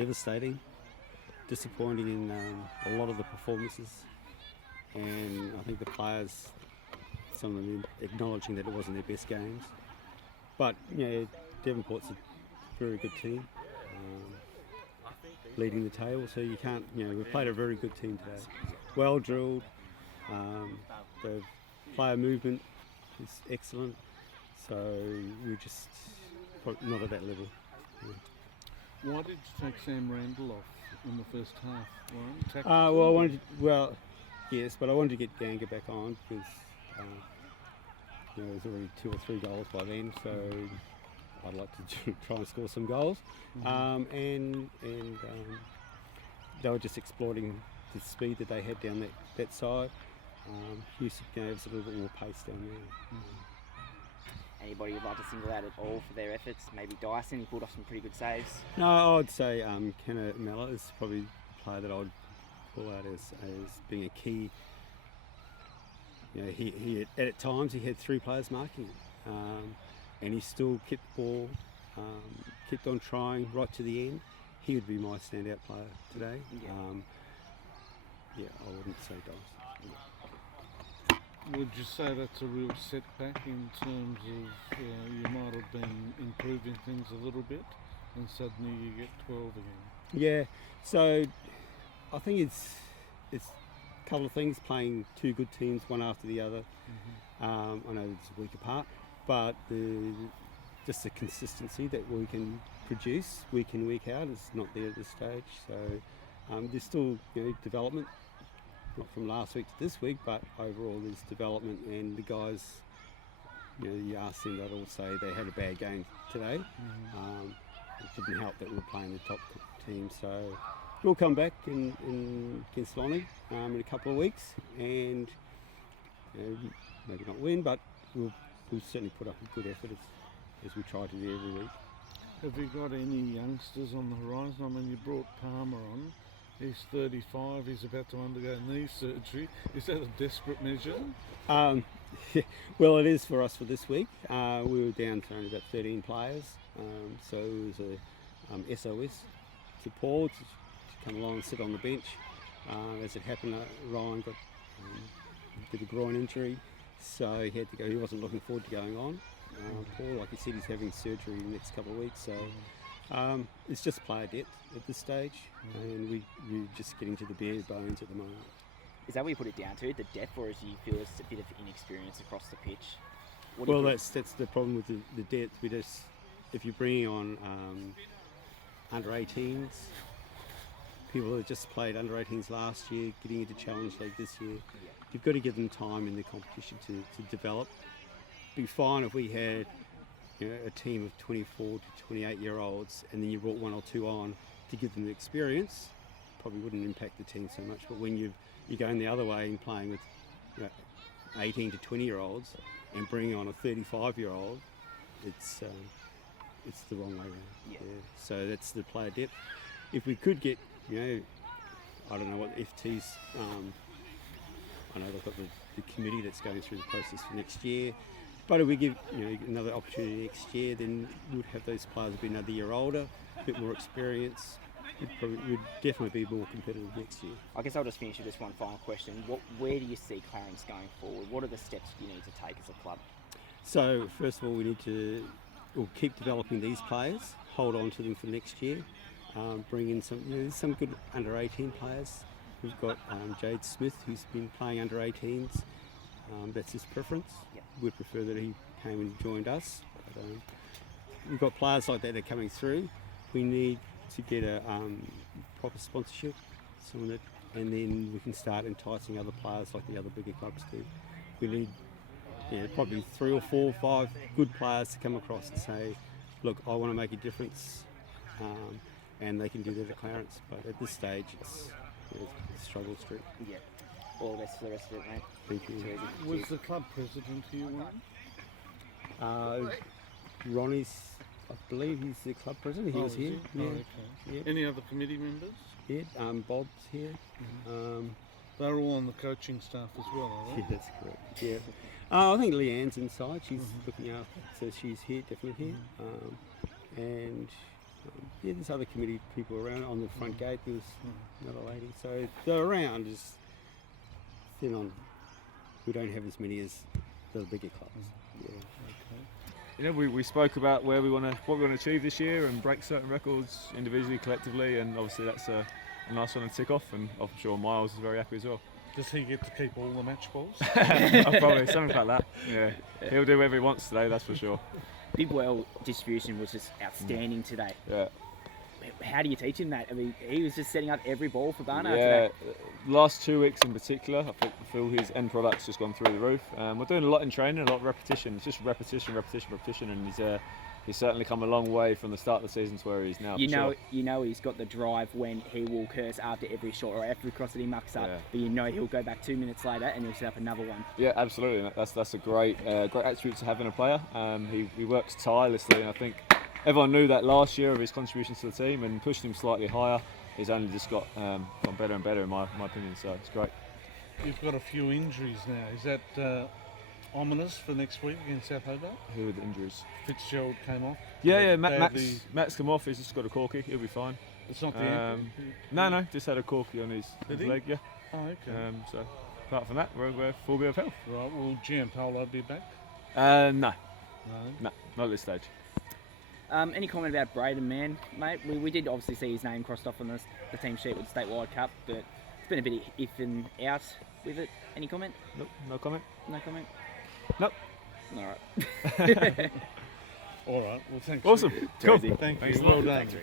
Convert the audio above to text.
devastating, disappointing in a lot of the performances, and I think the players, some of them acknowledging that it wasn't their best games. But Devonport's a very good team, leading the table, so you can't, we played a very good team today. Well drilled, the player movement is excellent, so we're just not at that level. Yeah. Why did you take Sam Randall off in the first half? Yes, but I wanted to get Ganga back on because there was already 2 or 3 goals by then, so I'd like to try and score some goals. And they were just exploiting the speed that they had down that side. Houston gave us a little bit more pace down there. Anybody you'd like to single out at all for their efforts? Maybe Dyson, he pulled off some pretty good saves. No, I'd say Kenna Mella is probably the player that I'd pull out as being a key. He at times he had 3 players marking him, and he still kept the ball, kept on trying right to the end. He would be my standout player today. I wouldn't say Dyson. Would you say that's a real setback in terms of you might have been improving things a little bit and suddenly you get 12 again? Yeah, so I think it's a couple of things, playing 2 good teams one after the other. I know it's a week apart, but just the consistency that we can produce week in, week out is not there at this stage. So there's still development. Not from last week to this week, but overall there's development, and the guys, you ask them, they'd all say they had a bad game today. It didn't help that we were playing the top team, so we'll come back against Lonnie in a couple of weeks, and maybe not win, but we'll certainly put up a good effort as we try to do every week. Have you got any youngsters on the horizon? I mean, you brought Palmer on. He's 35, he's about to undergo knee surgery. Is that a desperate measure? Well, it is for us for this week. We were down to only about 13 players, so it was a SOS to Paul to come along and sit on the bench. As it happened, Ryan did a groin injury, so he had to go. He wasn't looking forward to going on. Paul, like he said, he's having surgery in the next couple of weeks, so it's just player depth at this stage, and we're just getting to the bare bones at the moment. Is that what you put it down to, the depth, or do you feel it's a bit of inexperience across the pitch? Well, that's the problem with the depth. If you're bringing on under 18s, people that just played under 18s last year, getting into Challenge League this year, you've got to give them time in the competition to develop. It'd be fine if we had a team of 24 to 28-year-olds, and then you brought 1 or 2 on to give them the experience. Probably wouldn't impact the team so much. But when you're going the other way and playing with 18 to 20-year-olds and bringing on a 35-year-old, it's the wrong way around. So that's the player depth. If we could get, I don't know what the FT's. I know they've got the committee that's going through the process for next year. But if we give another opportunity next year, then we'd have those players be another year older, a bit more experience. We'd definitely be more competitive next year. I guess I'll just finish with just one final question. Where do you see Clarence going forward? What are the steps you need to take as a club? So first of all, we need to keep developing these players, hold on to them for next year, bring in some good under 18 players. We've got Jade Smith, who's been playing under 18s. That's his preference. We'd prefer that he came and joined us. But, we've got players like that are coming through. We need to get a proper sponsorship, and then we can start enticing other players like the other bigger clubs do. We need probably 3 or 4 or 5 good players to come across and say, look, I want to make a difference, and they can do that at Clarence. But at this stage, it's struggle street. Yeah. All the best for the rest of it, mate. Thank you. Was the club president here one? Ronnie's, I believe he's the club president. He was here. Yeah. Okay. Yeah. Any other committee members? Yeah, Bob's here. They're all on the coaching staff as well, are they? Yeah, that's correct. Yeah. I think Leanne's inside. She's looking after, so she's here, definitely here. And Yeah, there's other committee people around. On the front gate there was another lady. So they're around, just thin on. We don't have as many as the bigger clubs. Yeah. You know, we spoke about what we want to achieve this year and break certain records individually, collectively, and obviously that's a nice one to tick off. And I'm sure Miles is very happy as well. Does he get to keep all the match balls? Probably something like that. Yeah, he'll do whatever he wants today. That's for sure. Big well distribution was just outstanding today. Yeah. How do you teach him that? I mean, he was just setting up every ball for Barnard Yeah, today. last 2 weeks in particular, I feel his end product's just gone through the roof. We're doing a lot in training, a lot of repetition. It's just repetition, and he's certainly come a long way from the start of the season to where he is now. You know he's got the drive when he will curse after every shot or every cross that he mucks up, but you know he'll go back 2 minutes later and he'll set up another one. Yeah, absolutely. That's a great attribute to have in a player. He works tirelessly, and I think everyone knew that last year of his contributions to the team, and pushing him slightly higher. He's only just got better and better in my opinion. So it's great. You've got a few injuries now. Is that ominous for next week against South Hobart? Who are the injuries? Fitzgerald came off. Yeah. Matt's come off. He's just got a corky. He'll be fine. It's not the ankle? No, just had a corky on his leg. Yeah. Oh, okay. So apart from that, we're full bit of health. Right. Will Giampolo be back? No, No. not at this stage. Any comment about Braden Mann, mate? We did obviously see his name crossed off on the team sheet with the statewide cup, but it's been a bit if and out with it. Any comment? Nope, no comment. No comment? Nope. All right. All right. Well, thanks. Awesome. Cool. Easy. Thank Thanks you. a lot. Well done. Thanks, Rick.